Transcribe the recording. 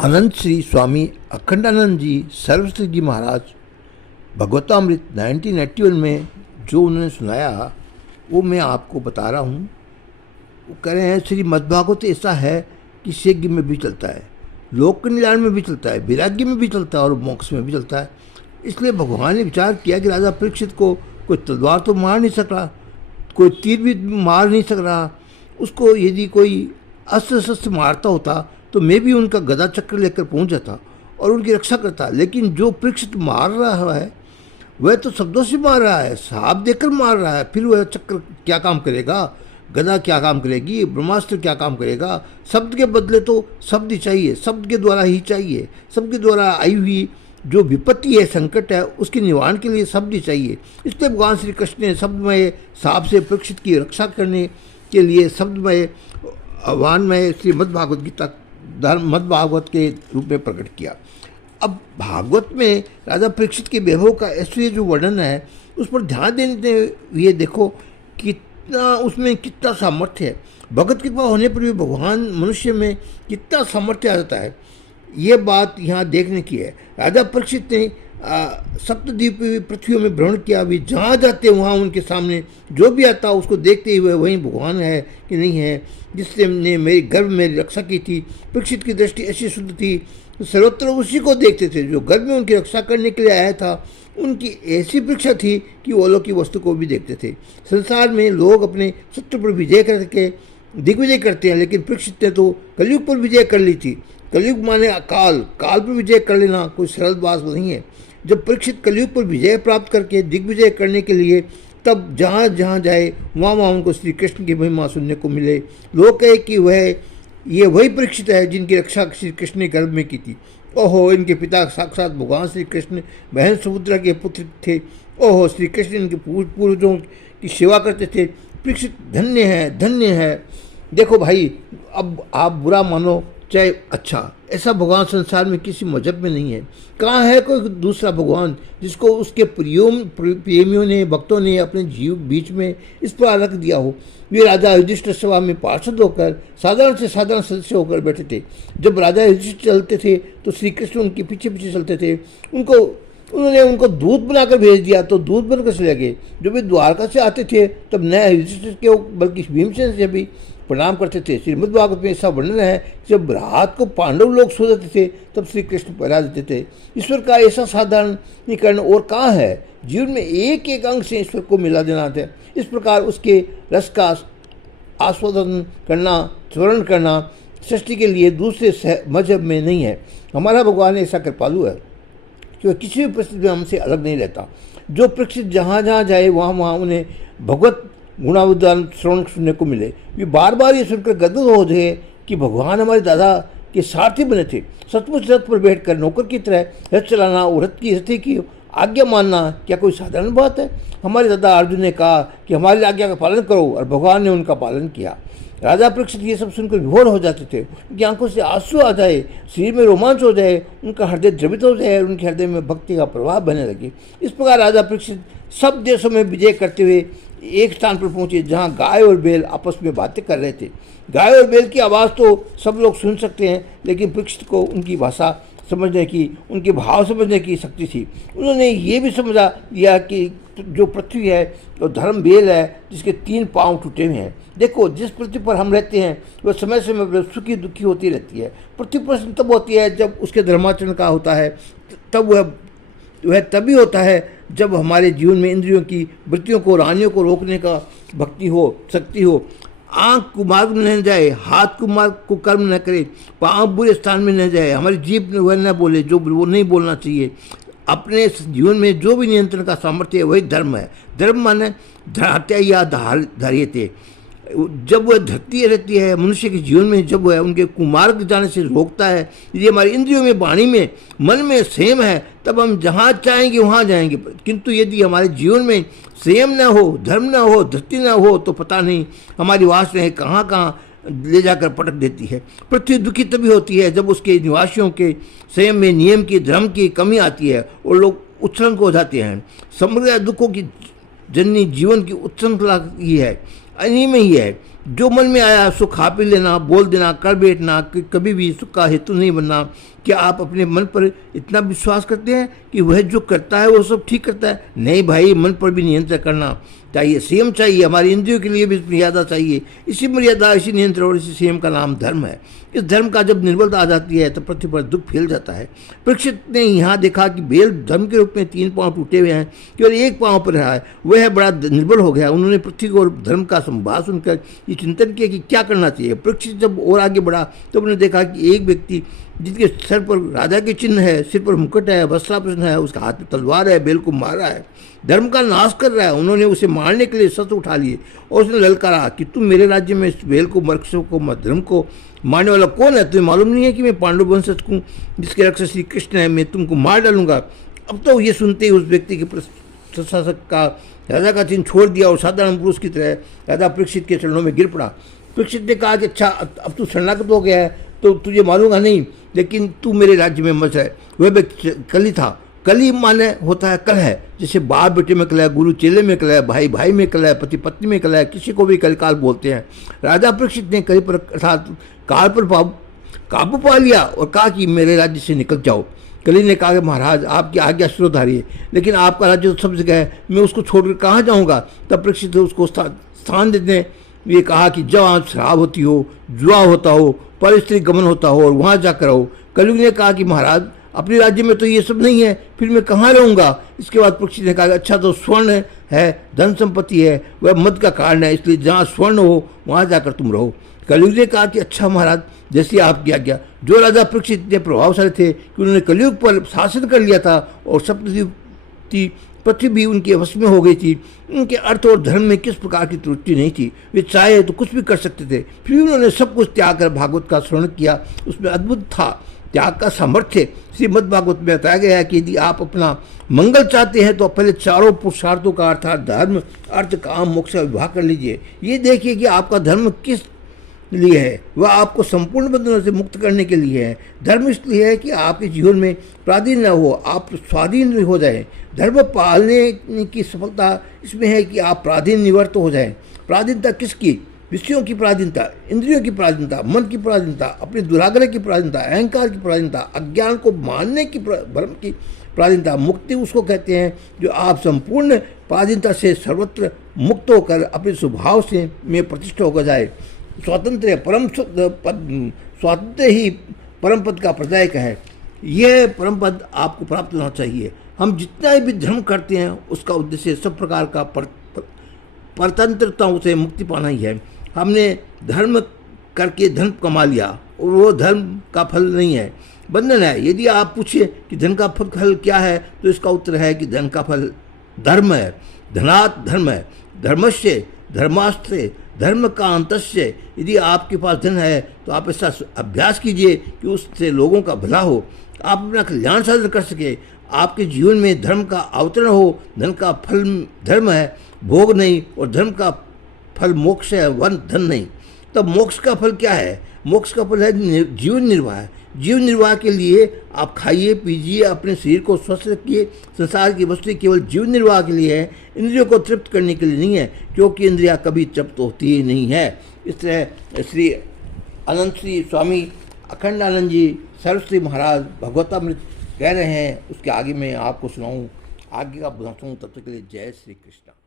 अनंत श्री स्वामी अखंडानंद जी सर्वश्री जी महाराज भगवतामृत 1981 में जो उन्होंने सुनाया वो मैं आपको बता रहा हूँ। वो कह रहे हैं श्री मद्भागवत ऐसा है कि शीघ्र में भी चलता है, लोक कल्याण में भी चलता है, वैराग्य में भी चलता है और मोक्ष में भी चलता है। इसलिए भगवान ने विचार किया कि राजा परीक्षित को कोई तलवार तो मार नहीं सक रहा, कोई तीर भी मार नहीं सक रहा, उसको यदि कोई अस्त्र शस्त्र मारता होता तो मैं भी उनका गदा चक्र लेकर पहुंच जाता और उनकी रक्षा करता। लेकिन जो परीक्षित मार रहा है वह तो शब्दों से मार रहा है, साफ देकर मार रहा है, फिर वह चक्र क्या काम करेगा, गदा क्या काम करेगी, ब्रह्मास्त्र क्या काम करेगा। शब्द के बदले तो शब्द ही चाहिए, शब्द के द्वारा ही चाहिए, शब्द के द्वारा आई हुई जो विपत्ति है, संकट है, उसके निवारण के लिए शब्द ही चाहिए। इसलिए भगवान श्री कृष्ण ने शब्दमय साप से परीक्षित की रक्षा करने के लिए शब्दमय आह्वानमय श्रीमद् भागवत गीता मद्भागवत के रूप में प्रकट किया। अब भागवत में राजा परीक्षित के वैभव का ऐश्वर्य जो वर्णन है उस पर ध्यान देने हुए देखो कितना उसमें कितना सामर्थ्य है। भगवत कृपा होने पर भी भगवान मनुष्य में कितना सामर्थ्य आ जाता है, ये बात यहाँ देखने की है। राजा परीक्षित ने सप्तद्वीप पृथ्वियों में भ्रमण किया, भी जहाँ जाते वहाँ उनके सामने जो भी आता उसको देखते हुए वही भगवान है कि नहीं है जिससे ने मेरे गर्भ में रक्षा की थी। परीक्षित की दृष्टि ऐसी शुद्ध थी तो सर्वत्र उसी को देखते थे जो गर्भ में उनकी रक्षा करने के लिए आया था। उनकी ऐसी परीक्षा थी कि वो अलौकिक वस्तु को भी देखते थे। संसार में लोग अपने शत्रु पर विजय करके दिग्विजय करते हैं, लेकिन परीक्षित ने तो कलयुग पर विजय कर ली थी। कलयुग माने अकाल, काल पर विजय कर लेना कोई सरल बात नहीं है। जब परीक्षित कलयुग पर विजय प्राप्त करके दिग्विजय करने के लिए तब जहाँ जहाँ जाए वहाँ वहाँ उनको श्री कृष्ण की महिमा सुनने को मिले। लोग कहे कि ये वही परीक्षित है जिनकी रक्षा श्री कृष्ण ने गर्भ में की थी। ओहो, इनके पिता साक्षात भगवान श्री कृष्ण बहन सुभद्रा के पुत्र थे। ओहो, श्री कृष्ण इनके पूर्वजों की सेवा करते थे। परीक्षित धन्य है, धन्य है। देखो भाई, अब आप बुरा मानो चाहे अच्छा, ऐसा भगवान संसार में किसी मजहब में नहीं है। कहाँ है कोई दूसरा भगवान जिसको उसके प्रेमियों ने, भक्तों ने अपने जीव बीच में इस पर रख दिया हो। वे राजा युधिष्ठिर सभा में पार्षद होकर साधारण से साधारण सदस्य होकर बैठे थे। जब राजा युधिष्ठिर चलते थे तो श्री कृष्ण उनके पीछे पीछे चलते थे। उन्होंने उनको दूत बनाकर भेज दिया तो दूत बनकर चले गए। जब वे द्वारका से आते थे तब नया युधिष्ठिर के बल्कि भीमसेन से भी प्रणाम करते थे। श्रीमद् भागवत में ऐसा वर्णन है, जब रात को पांडव लोग सो जाते थे तब श्री कृष्ण पहरा देते थे। ईश्वर का ऐसा साधारणीकरण और कहाँ है। जीवन में एक एक अंग से ईश्वर को मिला देना है। इस प्रकार उसके रस का आस्वादन करना, स्मरण करना सृष्टि के लिए दूसरे मजहब में नहीं है। हमारा भगवान ऐसा कृपालु है कि वह किसी भी परिस्थिति में हमसे अलग नहीं रहता। जो परीक्षित जहाँ जहाँ जाए वहाँ वहाँ उन्हें भगवत गुणावधान श्रवण सुनने को मिले। वे बार बार ये सुनकर गदगद हो गए कि भगवान हमारे दादा के सारथी बने थे। सचमुच रथ पर बैठकर नौकर की तरह रथ चलाना और रथ की आज्ञा मानना क्या कोई साधारण बात है। हमारे दादा अर्जुन ने कहा कि हमारी आज्ञा का पालन करो और भगवान ने उनका पालन किया। राजा परीक्षित ये सब सुनकर विभोर हो जाते थे। उनकी आंखों से आंसू आ जाए, शरीर में रोमांच हो जाए, उनका हृदय द्रवित हो जाए और उनके हृदय में भक्ति का प्रभाव बहने लगे। इस प्रकार राजा परीक्षित सब देशों में विजय करते हुए एक स्थान पर पहुंचे जहां गाय और बैल आपस में बातें कर रहे थे। गाय और बैल की आवाज़ तो सब लोग सुन सकते हैं, लेकिन परीक्षित को उनकी भाषा समझने की, उनके भाव समझने की शक्ति थी। उन्होंने ये भी समझा लिया कि जो पृथ्वी है वो धर्म बेल है जिसके 3 पाँव टूटे हुए हैं। देखो, जिस पृथ्वी पर हम रहते हैं वह समय समय पर सुखी दुखी होती रहती है। पृथ्वी प्रश्न तब होती है जब उसके धर्माचरण का होता है, तब वह तभी होता है जब हमारे जीवन में इंद्रियों की वृत्तियों को, रानियों को रोकने का भक्ति हो, शक्ति हो। आँख कुमार्ग में न जाए, हाथ कुमार्ग को कर्म न करे, पाँव बुरे स्थान में न जाए, हमारी जीभ वह न बोले जो वो नहीं बोलना चाहिए। अपने जीवन में जो भी नियंत्रण का सामर्थ्य है वही धर्म है। धर्म माने हत्या या धार्यते। जब वह धरती रहती है मनुष्य के जीवन में, जब वह उनके कुमार्ग जाने से रोकता है, यदि हमारी इंद्रियों में, वाणी में, मन में संयम है तब हम जहाँ चाहेंगे वहाँ जाएंगे। किंतु यदि हमारे जीवन में संयम न हो, धर्म न हो, धृति न हो तो पता नहीं हमारी वासनाएं कहाँ कहाँ ले जाकर पटक देती है। पृथ्वी दुखी तभी होती है जब उसके निवासियों के संयम में, नियम की, धर्म की कमी आती है और लोग उच्छृंख हो जाते हैं। समग्र दुखों की जननी जीवन की उच्छृंखला ही है, अनियम ही है। जो मन में आया सो खा पी लेना, बोल देना, कर बैठना, कभी भी सुख का हेतु नहीं बनना। क्या आप अपने मन पर इतना विश्वास करते हैं कि वह जो करता है वो सब ठीक करता है? नहीं भाई, मन पर भी नियंत्रण करना चाहिए, संयम चाहिए। हमारी इंद्रियों के लिए भी मर्यादा चाहिए। इसी मर्यादा, इसी नियंत्रण और इसी संयम का नाम धर्म है। इस धर्म का जब निर्बलता आ जाती है तो पृथ्वी पर दुख फैल जाता है। परीक्षित ने यहाँ देखा कि बेल धर्म के रूप में 3 पांव टूटे हुए हैं, केवल 1 पांव पर रहा है। वह बड़ा निर्बल हो गया। उन्होंने पृथ्वी को धर्म का संवाद सुनकर ये चिंतन किया कि क्या करना चाहिए। परीक्षित जब और आगे बढ़ा तो उन्होंने देखा कि एक व्यक्ति जिसके सर पर राजा के चिन्ह है, सिर पर मुकुट है, वस्त्राभूषण है, उसके हाथ में तलवार है, बेल को मार रहा है, धर्म का नाश कर रहा है। उन्होंने उसे मारने के लिए शस्त्र उठा लिए और उसने ललकारा कि तुम मेरे राज्य में इस बेल को, मरक्षों को, धर्म को मारने वाला कौन है? तुम्हें मालूम नहीं है कि मैं पांडव वंशज हूँ, जिसके रक्षक श्री कृष्ण है? मैं तुमको मार डालूंगा। अब तो ये सुनते ही उस व्यक्ति के प्रशासक का राजा का चिन्ह छोड़ दिया और साधारण पुरुष की तरह राजा परीक्षित के चरणों में गिर पड़ा। परीक्षित ने कहा कि अच्छा, अब तू शरणागत हो गया है तो तुझे मालूंगा नहीं, लेकिन तू मेरे राज्य में मत है। वह व्यक्ति कली था। कली माने होता है कलह, जैसे बाप बेटे में कलह, गुरु चेले में कलह, भाई भाई में कलह, पति पत्नी में कलह, किसी को भी कलिकाल बोलते हैं। राजा परीक्षित ने कली पर अर्थात काल पर काबू पा लिया और कहा कि मेरे राज्य से निकल जाओ। कली ने कहा कि महाराज आपकी आज्ञा शिरोधारी है, लेकिन आपका राज्य तो सब जगह है, मैं उसको छोड़कर कहाँ जाऊँगा? तब परीक्षित ने उसको स्थान देने ये कहा कि जब शराब होती हो, जुआ होता हो, पर स्त्री गमन होता हो और वहाँ जाकर रहो। कलयुग ने कहा कि महाराज अपने राज्य में तो ये सब नहीं है, फिर मैं कहाँ रहूँगा? इसके बाद परीक्षित ने कहा अच्छा, तो स्वर्ण है, धन संपत्ति है, वह मद का कारण है, इसलिए जहाँ स्वर्ण हो वहाँ जाकर तुम रहो। कलयुग ने कहा कि अच्छा महाराज, जैसी आपकी आज्ञा। जो राजा परीक्षित इतने प्रभावशाली थे कि उन्होंने कलयुग पर शासन कर लिया था और सप्तद्वीप पृथ्वी भी उनके वश में हो गई थी। उनके अर्थ और धर्म में किस प्रकार की त्रुटि नहीं थी। वे चाहे तो कुछ भी कर सकते थे, फिर भी उन्होंने सब कुछ त्याग कर भागवत का श्रवण किया। उसमें अद्भुत था त्याग का सामर्थ्य। श्रीमद् भागवत में बताया गया है कि यदि आप अपना मंगल चाहते हैं तो पहले चारों पुरुषार्थों का अर्थात धर्म, अर्थ, काम, मोक्ष का विवाह कर लीजिए। ये देखिए कि आपका धर्म किस लिए है। वह आपको संपूर्ण बंधनों से मुक्त करने के लिए है। धर्म इसलिए है कि आपके जीवन में पराधीन न हो, आप स्वाधीन हो जाएं। धर्म पालने की सफलता इसमें है कि आप पराधीन निवृत्त हो जाएं। पराधीनता किसकी? विषयों की पराधीनता, इंद्रियों की पराधीनता, मन की पराधीनता, अपने दुराग्रह की पराधीनता, अहंकार की पराधीनता, अज्ञान को मानने की भ्रम की पराधीनता। मुक्ति उसको कहते हैं जो आप संपूर्ण पराधीनता से सर्वत्र मुक्त होकर अपने स्वभाव से में प्रतिष्ठा होकर जाए। स्वातंत्र्य परम स्वातंत्र्य ही परम पद का प्रदायक है। यह परम पद आपको प्राप्त होना चाहिए। हम जितना भी धर्म करते हैं उसका उद्देश्य सब प्रकार का परतंत्रताओं से मुक्ति पाना ही है। हमने धर्म करके धन कमा लिया और वो धर्म का फल नहीं है, बंधन है। यदि आप पूछे कि धन का फल क्या है तो इसका उत्तर है कि धन का फल धर्म है। धनात् धर्म है, धर्मस्य धर्मास्त्रे धर्म का अंतस्य। यदि आपके पास धन है तो आप ऐसा अभ्यास कीजिए कि उससे लोगों का भला हो, आप अपना कल्याण साधन कर सके, आपके जीवन में धर्म का अवतरण हो। धन का फल धर्म है, भोग नहीं, और धर्म का फल मोक्ष है, वन धन नहीं। तब मोक्ष का फल क्या है? मोक्ष का फल है जीवन निर्वाह। जीवन निर्वाह के लिए आप खाइए पीजिए, अपने शरीर को स्वस्थ रखिए। संसार की वस्तु केवल जीवन निर्वाह के लिए है, इंद्रियों को तृप्त करने के लिए नहीं है, क्योंकि इंद्रियां कभी तृप्त होती ही नहीं है। इस तरह श्री अनंत श्री स्वामी अखंडानंद जी सरस्वती महाराज भगवतामृत कह रहे हैं। उसके आगे मैं आपको सुनाऊँ, आगे का बताऊँ। तब तक के लिए जय श्री कृष्ण।